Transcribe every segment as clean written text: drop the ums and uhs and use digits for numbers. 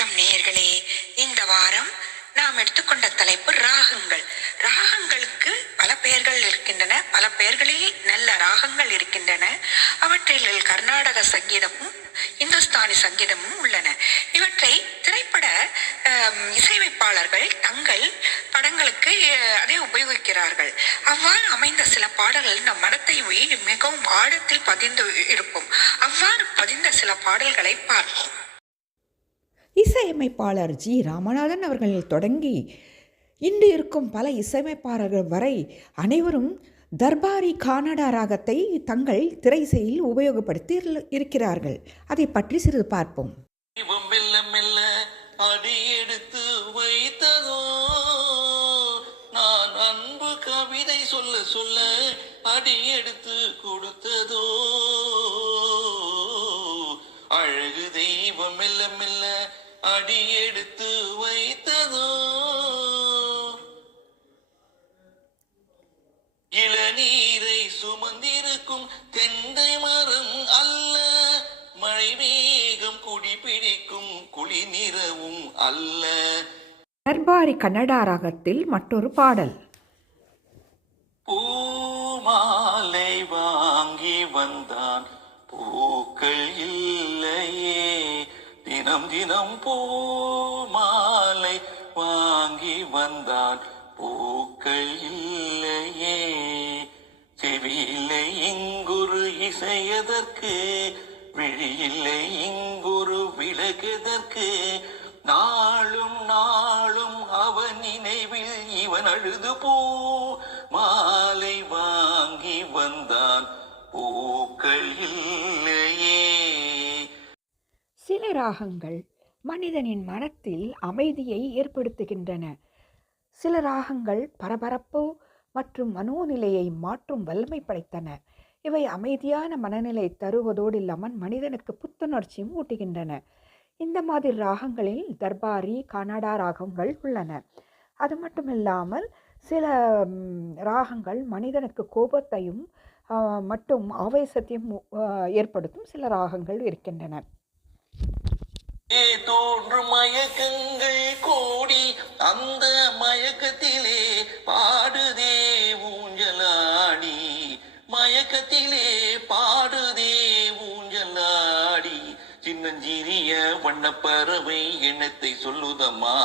வணக்கம் நேயர்களே. இந்த வாரம் நாம் எடுத்துக்கொண்ட தலைப்பு ராகங்கள். ராகங்களுக்கு பல பெயர்கள் இருக்கின்றன. பல பெயர்களில் நல்ல ராகங்கள் இருக்கின்றன. அவற்றில் கர்நாடக சங்கீதமும் இந்துஸ்தானி சங்கீதமும் உள்ளன. இவற்றை திரைப்பட இசையமைப்பாளர்கள் தங்கள் படங்களுக்கு அதை உபயோகிக்கிறார்கள். அவ்வாறு அமைந்த சில பாடல்கள் நம் மனத்தை மிகவும் ஆழத்தில் பதிந்து இருக்கும். அவ்வாறு பதிந்த சில பாடல்களை பார்ப்போம். இசையமைப்பாளர் ஜி ராமநாதன் அவர்களில் தொடங்கி இன்று இருக்கும் பல இசையமைப்பாளர்கள் வரை அனைவரும் தர்பாரி கன்னடா ராகத்தை தங்கள் திரைசையில் உபயோகப்படுத்தி இருக்கிறார்கள். அதை பற்றி சிறிது பார்ப்போம். மெல்ல மெல்ல அடி எடுத்து வைத்ததோ, நான் அன்பு கவிதை சொல்ல சொல்ல அடி எடுத்து கொடுத்ததோ, அழகு தெய்வம் மெல்ல மெல்ல அடி எடுத்து வைத்ததோ, இளநீரை சுமந்திருக்கும் தென்னை மரம் அல்ல, மழை மேகம் குடி பிடிக்கும் குளி நிறவும் அல்ல. தர்பாரி கன்னடா ராகத்தில் மற்றொரு பாடல். பூமாலை வாங்கி வந்தான் பூக்கள் இல்லையே, தினம் தினம் பூமாலை வாங்கி வந்தான் பூக்கள் இல்லையே, செவியில்லை இங்குரு இசையதற்கு, விழியில்லை இங்குரு விலகுதற்கு, நாளும் நாளும் அவன் நினைவில் இவன் அழுது போ மாலை வாங்கி வந்தான் பூக்கள் இல்லையே. சில ராகங்கள் மனிதனின் மனத்தில் அமைதியை ஏற்படுத்துகின்றன. சில ராகங்கள் பரபரப்பு மற்றும் மனோநிலையை மாற்றும் வல்லமை படைத்தன. இவை அமைதியான மனநிலை தருவதோடு இல்லாமல் மனிதனுக்கு புத்துணர்ச்சியும் ஊட்டுகின்றன. இந்த மாதிரி ராகங்களில் தர்பாரி கன்னடா ராகங்கள் உள்ளன. அது மட்டுமில்லாமல் சில ராகங்கள் மனிதனுக்கு கோபத்தையும் மற்றும் ஆவேசத்தையும் ஏற்படுத்தும் சில ராகங்கள் இருக்கின்றன. தோன்றும் மயக்கங்கள் கோடி, அந்த மயக்கத்திலே பாடுதே ஊஞ்சலாடி, மயக்கத்திலே பாடுதே ஊஞ்சலாடி, சின்னஞ்சிறிய வண்ணப்பறவை எண்ணத்தை சொல்லுதம்மா,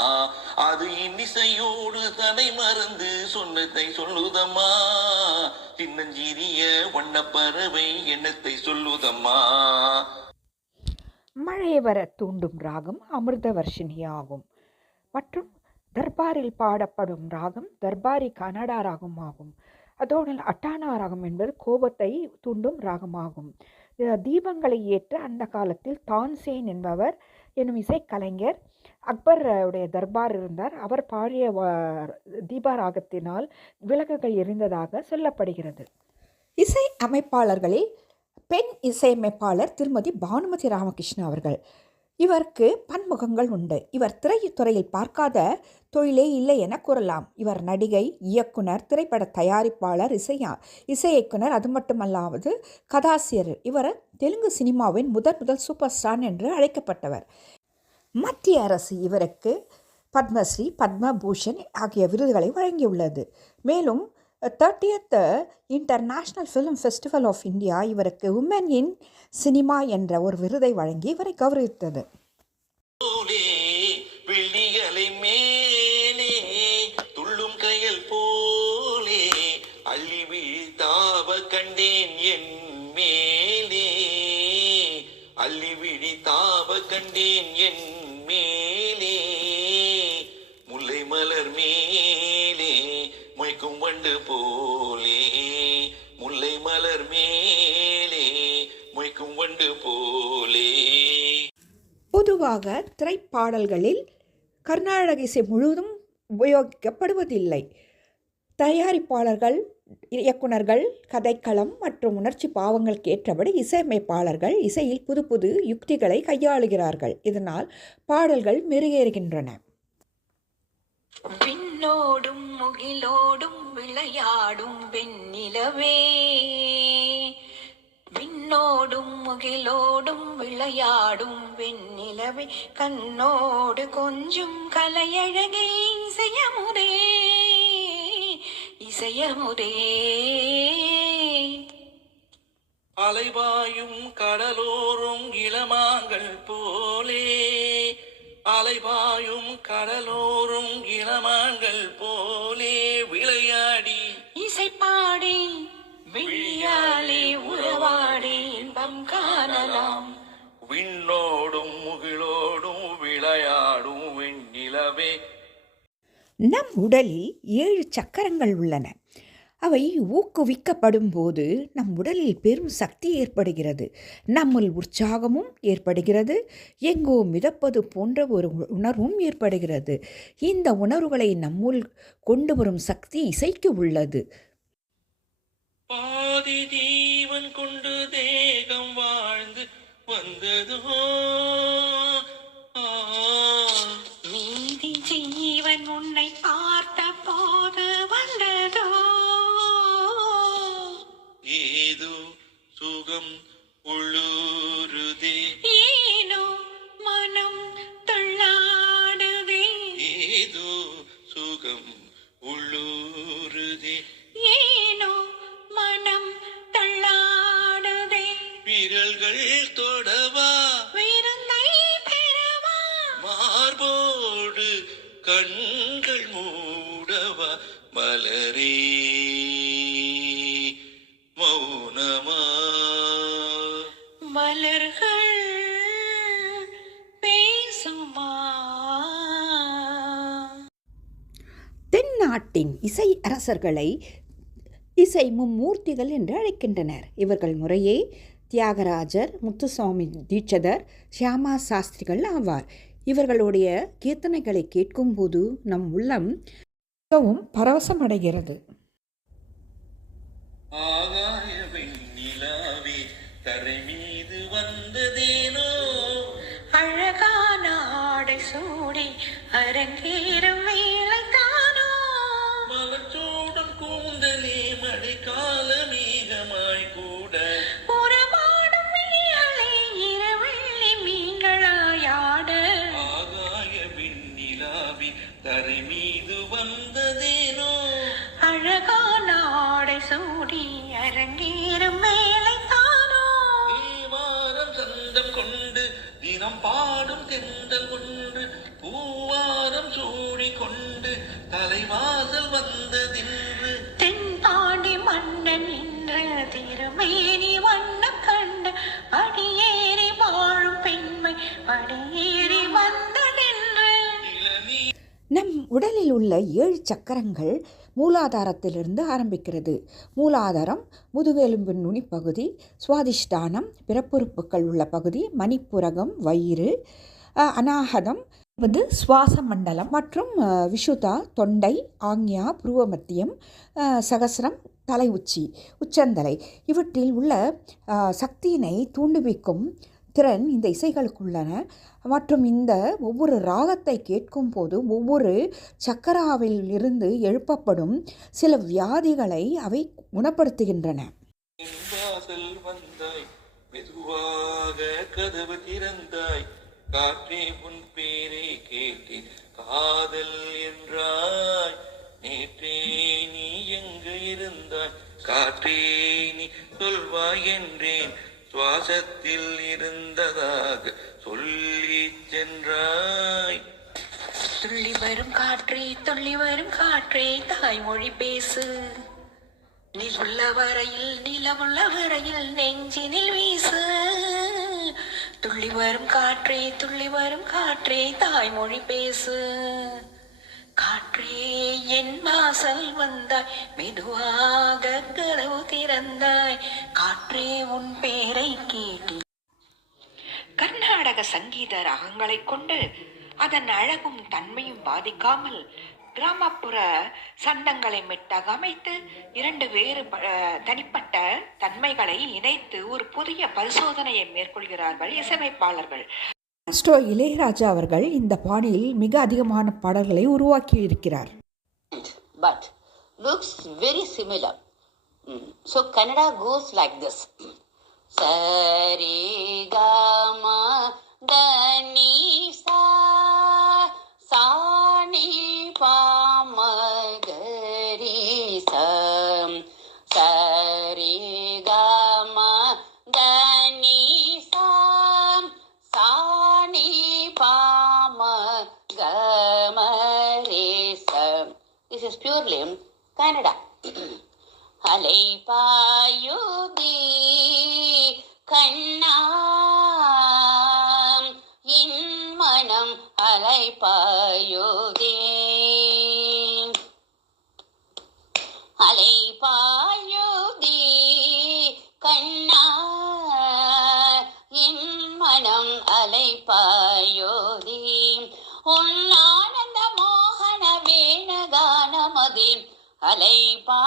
அது இன்னிசையோடு தன்னை மறந்து சொன்னதை சொல்லுதம்மா, சின்னஞ்சிறிய வண்ணப்பறவை எண்ணத்தை சொல்லுதம்மா. மழை வர தூண்டும் ராகம் அமிர்தவர்ஷினி ஆகும். மற்றும் தர்பாரில் பாடப்படும் ராகம் தர்பாரி கன்னடா ராகம் ஆகும். அதோடு அட்டானா ராகம் என்பது கோபத்தை தூண்டும் ராகமாகும். தீபங்களை ஏற்ற அந்த காலத்தில் தான்சேன் என்பவர் எனும் இசைக்கலைஞர் அக்பர் உடைய தர்பார் இருந்தார். அவர் பாடிய தீபராகத்தினால் விளக்குகள் எரிந்ததாக சொல்லப்படுகிறது. இசை அமைப்பாளர்களில் பெண் இசையமைப்பாளர் திருமதி பானுமதி ராமகிருஷ்ணா அவர்கள். இவருக்கு பன்முகங்கள் உண்டு. இவர் திரைத்துறையில் பார்க்காத தொழிலே இல்லை என கூறலாம். இவர் நடிகை, இயக்குனர், திரைப்பட தயாரிப்பாளர், இசை இயக்குனர், அது மட்டுமல்லாவது கதாசிரியர். இவர் தெலுங்கு சினிமாவின் முதல் சூப்பர் ஸ்டார் என்று அழைக்கப்பட்டவர். மத்திய அரசு இவருக்கு பத்மஸ்ரீ, பத்மபூஷன் ஆகிய விருதுகளை வழங்கியுள்ளது. மேலும் 30th international film festival of India இவருக்கு உமன் இன் சினிமா என்ற ஒரு விருதை வழங்கி இவரை கௌரவித்தது. வெள்ளிகளை மேலே துள்ளும் கையல் போலே அள்ளி வீழ்த்தாவ கண்டேன் என் மேலே, அள்ளி விழித்தாவ கண்டேன் என் மேலே, முல்லை மலர் மேலே மொய்க்கும் வண்டு போலே, முல்லை மலர் மேலே மொய்க்கும் வண்டு போலே. பொதுவாக திரைப்பாடல்களில் கர்நாடக இசை முழுவதும் உபயோகிக்கப்படுவதில்லை. தயாரிப்பாளர்கள், இயக்குனர்கள் கதைக்களம் மற்றும் உணர்ச்சி பாவங்களுக்கு ஏற்றபடி இசையமைப்பாளர்கள் இசையில் புது புது யுக்திகளை கையாளுகிறார்கள். இதனால் பாடல்கள் மெருகேறுகின்றன. விண்ணோடும் முகிலோடும் விளையாடும் வெண்ணிலவே, விண்ண விண்ணோடும் முகிலோடும் விளையாடும் வெண்ணிலவே கண்ணோடு கொஞ்சும் கலையழகே இசையமுதே இசையமுதே. அலைபாயும் கடலோரும் இளமாங்கள் போலே, அலைபாயும் கடலோரும் இளமாங்கள் போலே விளையாடி இசைப்பாடி விழியாலே உறவாடி இன்பம் காணலாம். விண்ணோடும் முகிலோடும் விளையாடும் வெண்ணிலவே. நம் உடலில் 7 சக்கரங்கள் உள்ளன. அவை ஊக்குவிக்கப்படும் போது நம் உடலில் பெரும் சக்தி ஏற்படுகிறது. நம்முள் உற்சாகமும் ஏற்படுகிறது. எங்கோ மிதப்பது போன்ற ஒரு உணர்வும் ஏற்படுகிறது. இந்த உணர்வுகளை நம்முள் கொண்டு வரும் சக்தி இசைக்கு உள்ளது. பாதி ஜீவன் கொண்டு தேகம் வாழ்ந்து வந்ததோ, மீதி ஜீவன் உன்னை பார்த்த போது வந்ததோ, ஏதோ சுகம் உள்ளூருதே, ஏனோ மனம் தள்ளாடுதே, ஏதோ சுகம் உள்ளூருதே, ஏனோ மனம் தள்ளாடுதே. விரல்கள் தொடவா விருந்தை பெறவா, மார்போடு கண்கள் மூடவா, மலரே மௌனமா. மலர்கள் பேசுமா. தென்னாட்டின் இசை அரசர்களை இசை மும்மூர்த்திகள் என்று அழைக்கின்றனர். இவர்கள் முறையே தியாகராஜர், முத்துசுவாமி தீட்சிதர், ஷியாமா சாஸ்திரிகள் ஆவார். இவர்களுடைய கீர்த்தனைகளை கேட்கும்போது நம் உள்ளம் மிகவும் பரவசமடைகிறது. ஆகாய வெண்ணிலாவே தரை மீது வந்ததேனோ, அழகான ஆடை சூடி அரங்கேறும் வேலைதானோ, மலச்சோடும் கூந்தலே மழைக்கால மேகமாய் கூட, புறமாடும் விழியாலே இரவெள்ளி மீன்களாயாட, ஆகாய வெண்ணிலாவே தரை மீது வந்ததேனோ, அழகான ஆடை சூடி அரங்கேறும் வேலைதானோ, தேவாரம் சந்தம் கொண்டு தினம் பாடும் தென்றல் கொண்டு, பூவாரம் சூடி கொண்டு தலைவாசல் வந்ததென்று, தென்பாண்டி மன்னன் என்ற திருமேனி வண்ணம் கண்ட படியேறி வாழும் பெண்மை படியேறி வந்ததென்று. இளநீ நம் உடலில் உள்ள 7 சக்கரங்கள் மூலாதாரத்திலிருந்து ஆரம்பிக்கிறது. மூலாதாரம் முதுகெலும்பின் நுனிப்பகுதி, சுவாதிஷ்டானம் பிறப்புறுப்புகள் உள்ள பகுதி, மணிப்புரகம் வயிறு, அநாகதம் சுவாச மண்டலம் மற்றும் விஷுதா தொண்டை, ஆக்ஞா புருவ மத்தியம், சகசிரம் தலை உச்சி, உச்சந்தலை. இவற்றில் உள்ள சக்தியினை தூண்டுவிக்கும் திறன் இந்த இசைகளுக்குள்ளன. மற்றும் இந்த ஒவ்வொரு ராகத்தை கேட்கும் போது ஒவ்வொரு சக்கராவில் இருந்து எழுப்பப்படும் சில வியாதிகளை அவை குணப்படுத்துகின்றன. வாசல் வந்தாய், மெதுவாக கதவு திறந்தாய், காற்றே உன் பேரை கேட்டேன் காதல் என்றாய், நேற்றே நீ எங்கு இருந்தாய், காற்றே நீ சொல்வாய் என்றேன், சுவாசத்தில் இருந்ததாக சொல்லி சென்றாய். துள்ளி வரும் காற்றே துள்ளி வரும் காற்றே தாய்மொழி பேசு, நிலவுள்ள வரையில் நிலவுள்ள வரையில் நெஞ்சினில் வீசு. துள்ளி வரும் காற்றே துள்ளி வரும் காற்றே தாய்மொழி பேசு, காற்றே என் வாசல் வந்தாய், மெதுவாக கதவு திறந்தாய், காற்றே உன் பேரை கேட்டி. கர்நாடக சங்கீத ராகங்களை கொண்டு அதன் அழகும் தன்மையும் பாதிக்காமல் கிராமப்புற சந்தங்களை மெட்டாக அமைத்து 2 வேறு தனிப்பட்ட தன்மைகளை இணைத்து ஒரு புதிய பரிசோதனையை மேற்கொள்கிறார்கள் இசையமைப்பாளர்கள். மாஸ்ட்ரோ இளையராஜா அவர்கள் இந்த பாணியில் மிக அதிகமான பாடல்களை உருவாக்கி இருக்கிறார். But looks very similar. So Kannada goes like this. சரி கம தனி சா சாணி பாமகரி சம் சரி கம தனி சாம் சாணி பாம கமரே some. This is purely Kannada. அலை பாயுதி கண்ணா என் மனம் அலை பாயுதே அலை பாயுதி கண்ணா என் மனம் அலை பாயோதி உன் ஆனந்த மோகன வேணகானமதி அலை பா